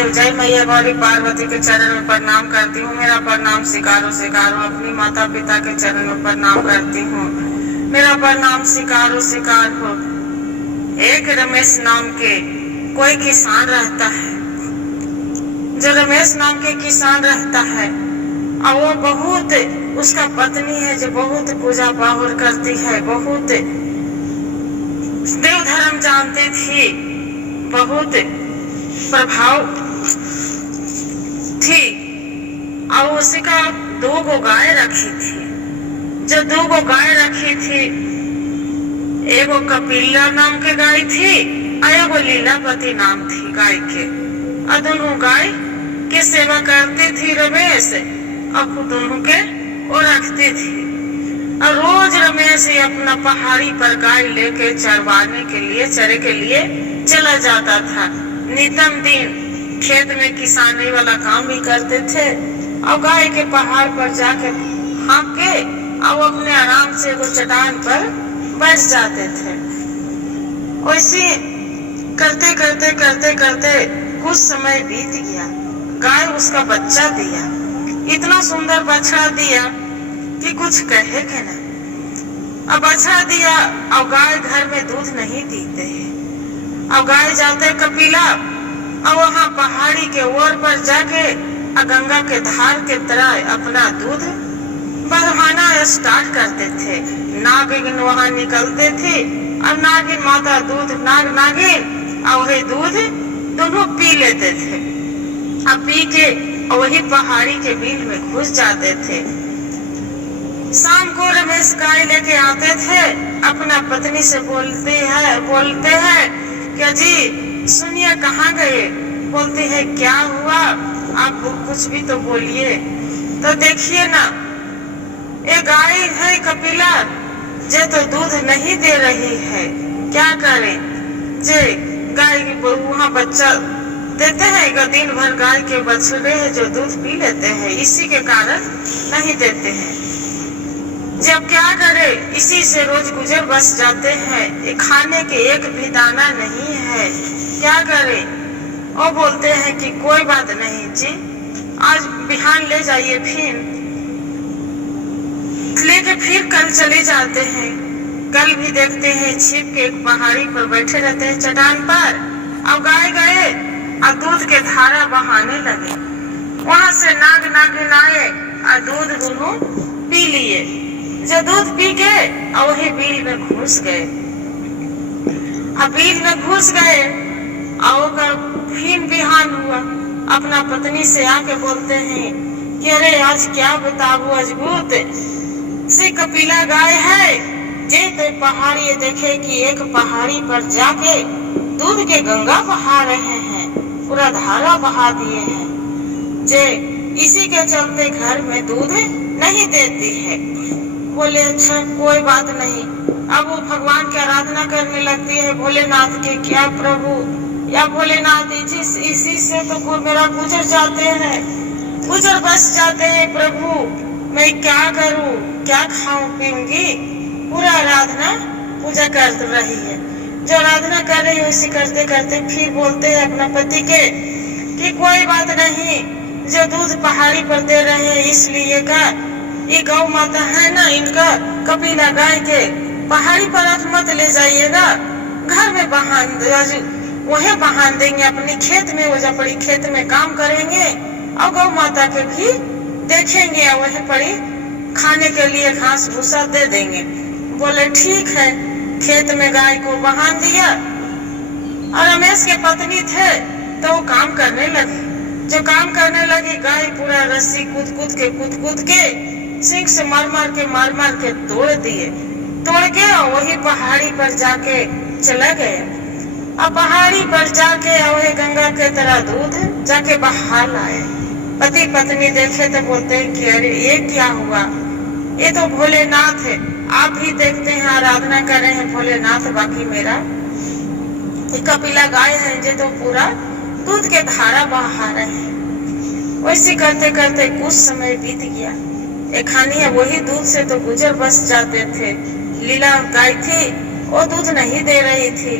महादेव। जय मैया गौरी पार्वती के चरण में प्रणाम करती हूँ। मेरा प्रणाम स्वीकारो स्वीकारो। अपनी माता पिता के चरण में प्रणाम करती हूँ। मेरा प्रणाम स्वीकारो स्वीकार हो। एक रमेश नाम के कोई किसान रहता है, जो रमेश नाम के किसान रहता है, और वो बहुत, उसका पत्नी है जो बहुत पूजा पाहुर करती है, बहुत देव धर्म जानती थी, बहुत प्रभाव थी, और उसका 2 गाय रखी थी। जो 2 गाय रखी थी, एगो कपिला नाम के गाय थी और एगो लीलावती नाम थी गाय के। और दोनों गाय के सेवा करती थी रमेश, और दोनों के वो रखती थी। और रोज रमेश अपना पहाड़ी पर गाय लेके चरवाने के लिए, चरे के लिए चला जाता था। नितम दिन खेत में किसानी वाला काम भी करते थे, और गाय के पहाड़ पर जाके हाँक के और अपने आराम से वो चट्टान पर बैठ जाते थे। वैसे करते करते करते करते कुछ समय बीत गया। गाय उसका बच्चा दिया, इतना सुंदर बछड़ा दिया कि कुछ कहे के ना। अब बछड़ा दिया और गाय घर में दूध नहीं पीते हैं, और गाय जाते कपिला और वहाँ पहाड़ी के ओर पर जाके गंगा के धार के तरह अपना दूध बहाना स्टार्ट करते थे। नागिन वहाँ निकलते थे, और नागिन माता दूध, नागिन और वही दूध दोनों पी लेते थे। अब पी के वही पहाड़ी के बिल में घुस जाते थे। शाम को रमेश गाय लेके आते थे, अपना पत्नी से बोलते हैं कि जी सुनिए कहाँ गए। बोलते हैं क्या हुआ, आप कुछ भी तो बोलिए। तो देखिए ना, ये गाय है कपिला, जे तो दूध नहीं दे रही है, क्या करें। जे गाय वहाँ बच्चा देते हैं, दिन भर गाय के बछड़े हैं जो दूध पी लेते हैं, इसी के कारण नहीं देते हैं। जब क्या करे, इसी से रोज गुजर बस जाते हैं। खाने के एक भी दाना नहीं है, क्या करे। और बोलते हैं कि कोई बात नहीं जी, आज बिहान ले जाइए, फिर लेके फिर कल चले जाते हैं। कल भी देखते हैं छिप के एक पहाड़ी पर बैठे रहते हैं चट्टान पर, और गाय गए और दूध के धारा बहाने लगे। वहां से नागिन आए और दूध दोनों पी लिए। जो दूध पी के और वही बिल में घुस गए। अब बिल में घुस गए और फिर बिहान हुआ। अपना पत्नी से आके बोलते हैं कि अरे आज क्या बताबू, अजबूत से कपिला गाय है, जे तो पहाड़ी देखे कि एक पहाड़ी पर जाके दूध के गंगा बहा रहे हैं, पूरा धारा बहा दिए हैं, जे इसी के चलते घर में दूध नहीं देती है। बोले अच्छा कोई बात नहीं। अब वो भगवान की आराधना करने लगती है, भोलेनाथ के, क्या प्रभु या भोलेनाथ इसी से तो मेरा गुजर जाते हैं, गुजर बस जाते हैं प्रभु, मैं क्या करूं, क्या खाऊं पीऊंगी। पूरा आराधना पूजा कर रही है। जो आराधना कर रही है उसी करते करते फिर बोलते हैं अपना पति के कि कोई बात नहीं, जो दूध पहाड़ी पर दे रहे हैं इसलिए का, ये गौ माता है ना, इनका कपिला गाय के पहाड़ी पर आप मत ले जाइएगा, घर में वही बहान देंगे, अपने खेत में, वो जपड़ी खेत में काम करेंगे और गौ माता के भी देखेंगे, और वही पड़ी खाने के लिए घास भूसा दे देंगे। बोले ठीक है। खेत में गाय को बहान दिया, और रमेश के पत्नी थे तो वो काम करने लगी। जो काम करने लगी, गाय पूरा रस्सी कूद के सिंह से मार मार के तोड़ दिए। तोड़ के वही पहाड़ी पर जाके चला गए। अब पहाड़ी पर जाके वही गंगा के तरह दूध जाके बहा लाए। पति पत्नी देखे तो बोलते हैं कि अरे ये क्या हुआ, ये तो भोलेनाथ है। आप भी देखते हैं आराधना कर रहे हैं भोलेनाथ, बाकी मेरा कपिला गाय है जो तो पूरा दूध के धारा बहा रहे हैं। वैसे करते करते कुछ समय बीत गया। एक खानी है वही दूध से तो गुजर बस जाते थे। लीला गाय थी, वो दूध नहीं दे रही थी।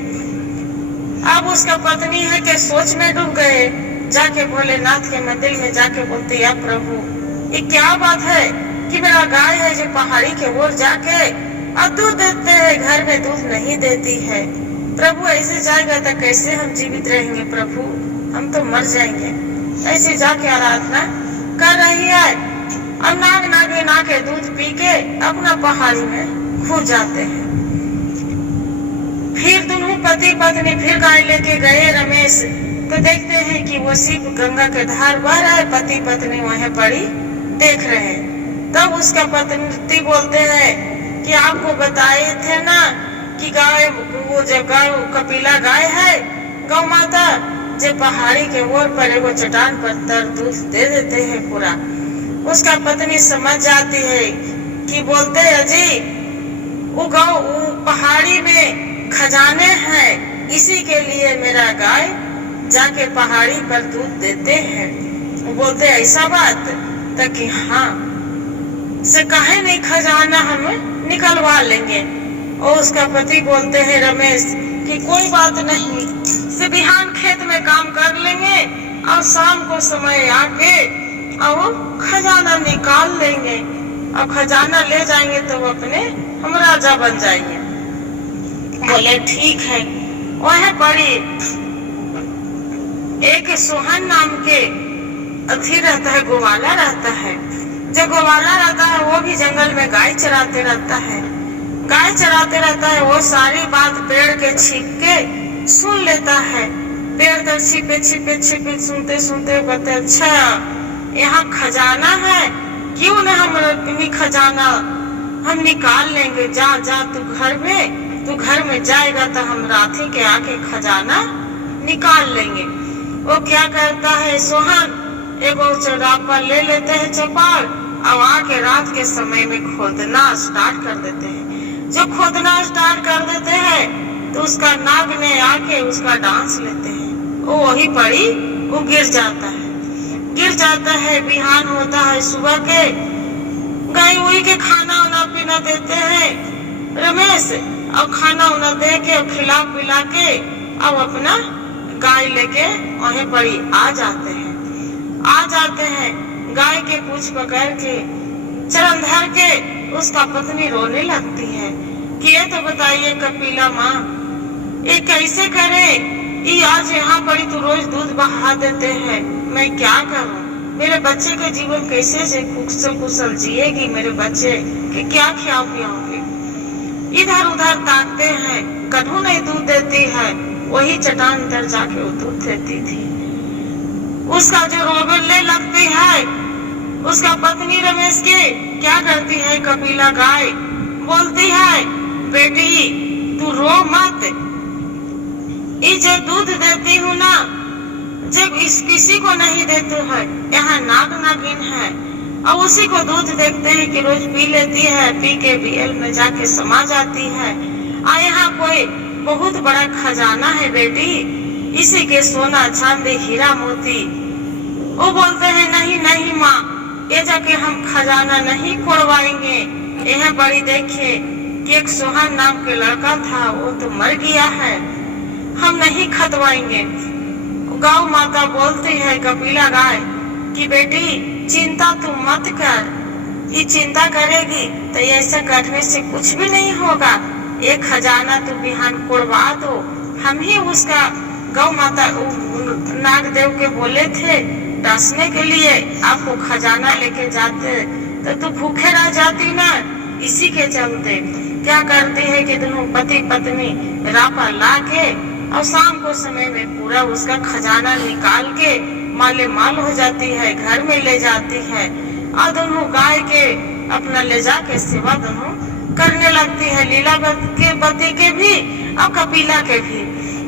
अब उसका पत्नी है कि सोच में डूब गए जाके भोलेनाथ के मंदिर में जाके बोलते, या प्रभु ये क्या बात है कि मेरा गाय है जो पहाड़ी के ओर जाके और दूध देते हैं, घर में दूध नहीं देती है। प्रभु ऐसे जाएगा तो कैसे हम जीवित रहेंगे प्रभु, हम तो मर जाएंगे। ऐसे जाके आराधना कर रही है और नाग नागिन आके दूध पी के अपना पहाड़ी में खो जाते हैं। फिर दोनों पति पत्नी फिर गाय लेके गए रमेश, तो देखते हैं कि वो शिव गंगा के धार बह रहा है, पति पत्नी वहीं पड़ी देख रहे हैं। तब उसका पति बोलते हैं कि आपको बताए थे ना कि गाय, वो जब गाय कपिला गाय है, गौ माता जो पहाड़ी के ओर पर वो चट्टान पर तर दूध दे देते हैं पूरा। उसका पत्नी समझ जाती है कि बोलते हैं जी वो गौ पहाड़ी में खजाने हैं, इसी के लिए मेरा गाय जाके पहाड़ी पर दूध देते हैं। वो बोलते ऐसा बात तो कि हाँ से कहे नहीं, खजाना हम निकलवा लेंगे। और उसका पति बोलते हैं रमेश कि कोई बात नहीं, से बिहान खेत में काम कर लेंगे और शाम को समय आके और खजाना निकाल लेंगे और खजाना ले जाएंगे तो वो अपने हम राजा बन जाएंगे। बोले ठीक है। वह पड़ी एक सोहन नाम के अथी रहता है, ग्वाला रहता है। जो ग्वाला रहता है वो भी जंगल में गाय चराते रहता है, गाय चराते रहता है। वो सारी बात पेड़ के छिप के सुन लेता है। पेड़ तो छिपे छिपे छिपे सुनते सुनते कहते अच्छा यहाँ खजाना है, क्यों न हम अपनी खजाना हम निकाल लेंगे। जा जा तू घर में जाएगा तो हम राथी के आके खजाना निकाल लेंगे। वो क्या करता है सोहन, एगो चौरापा ले लेते हैं चौपाल और आके रात के समय में खोदना स्टार्ट कर देते हैं। जो खोदना स्टार्ट कर देते हैं तो उसका नाग ने आके उसका डांस लेते हैं। वो वही पड़ी वो गिर जाता है। बिहान होता है सुबह के, गाय वही के खाना वाना पीना देते हैं रमेश, और खाना वाना दे के और खिला पिला के अब अपना गाय लेके वहीं पड़ी आ जाते हैं। गाय के पूछ पकड़ के चरण धर के उसका पत्नी रोने लगती है कि ये तो बताइए कपिला माँ, ये कैसे करे, ये आज यहाँ पड़ी तो रोज दूध बहा देते हैं, मैं क्या करूँ, मेरे बच्चे का जीवन कैसे से कुशल जिएगी, मेरे बच्चे के क्या ख्याल पियाओगे। इधर उधर ताकते हैं, कभी नहीं दूध देती है। वही चट्टान तर जाके वो दूध देती थी। उसका जो रोबेलने लगती है, उसका पत्नी रमेश के क्या करती है, कपिला गाय बोलती है बेटी तू रो मत, ये जो दूध देती हूँ ना, जब इस किसी को नहीं देते है, यहाँ नाग नागिन है और उसी को दूध देखते हैं कि रोज पी लेती है, पी के बीएल में जाके समा जाती है। यहाँ कोई बहुत बड़ा खजाना है बेटी, इसी के सोना चांदी हीरा मोती। वो बोलते हैं नहीं माँ, ये जाके हम खजाना नहीं खोलवाएंगे। यह बड़ी देखे कि एक सोहन नाम के लड़का था, वो तो मर गया है, हम नहीं खतवाएंगे। गौ माता बोलती है कपिला गाय कि बेटी चिंता तू मत कर, ये चिंता करेगी तो ऐसा करने से कुछ भी नहीं होगा। एक खजाना तू बिहान कोड़वा दो, हम ही उसका गौ माता नागदेव के बोले थे डांसने के लिए, आपको खजाना लेके जाते तो तू भूखे रह जाती ना। इसी के चलते क्या करती है कि दोनों पति पत्नी रापा ला के और शाम को समय में पूरा उसका खजाना निकाल के माले माल हो जाती है, घर में ले जाती है और दोनों गाय के अपना ले जाके सेवा दोनों करने लगती है। लीलावती के भी और कपिला के भी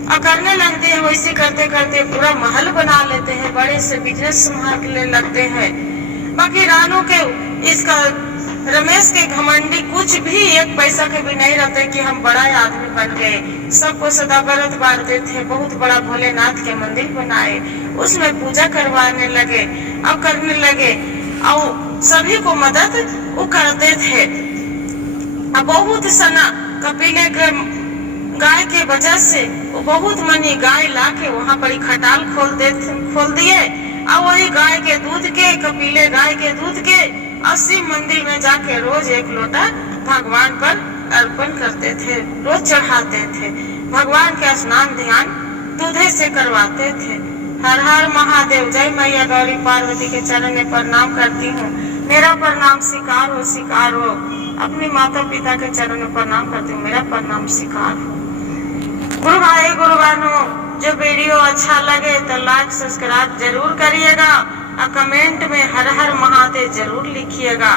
और करने लगते हैं। वैसे करते करते पूरा महल बना लेते हैं, बड़े से बिजनेस संभालने लगते हैं। बाकी रानू के इसका रमेश के घमंडी कुछ भी एक पैसा के भी नहीं रहते कि हम बड़ा आदमी बन गए। सबको सदा व्रत बांटते थे, बहुत बड़ा भोलेनाथ के मंदिर बनाए, उसमें पूजा करवाने लगे और करने लगे और सभी को मदद वो करते थे। अब बहुत सना कपिले के गाय के वजह से वो बहुत मनी गाय लाके वहाँ पर ही खटाल खोल दिए और वही गाय के दूध के, कपिले गाय के दूध के और शिव मंदिर में जाके रोज एक लोटा भगवान पर अर्पण करते थे, रोज चढ़ाते थे। भगवान के स्नान ध्यान दूधे से करवाते थे। हर हर महादेव। जय मैया गौरी पार्वती के चरण में प्रणाम करती हूँ। मेरा प्रणाम स्वीकार हो, स्वीकार हो। अपनी माता पिता के चरण में प्रणाम करती हूँ, मेरा प्रणाम स्वीकार हो। गुरु भाई गुरु बहनों, जो वीडियो अच्छा लगे तो लाइक सब्सक्राइब जरूर करिएगा और कमेंट में हर हर महादेव जरूर लिखिएगा।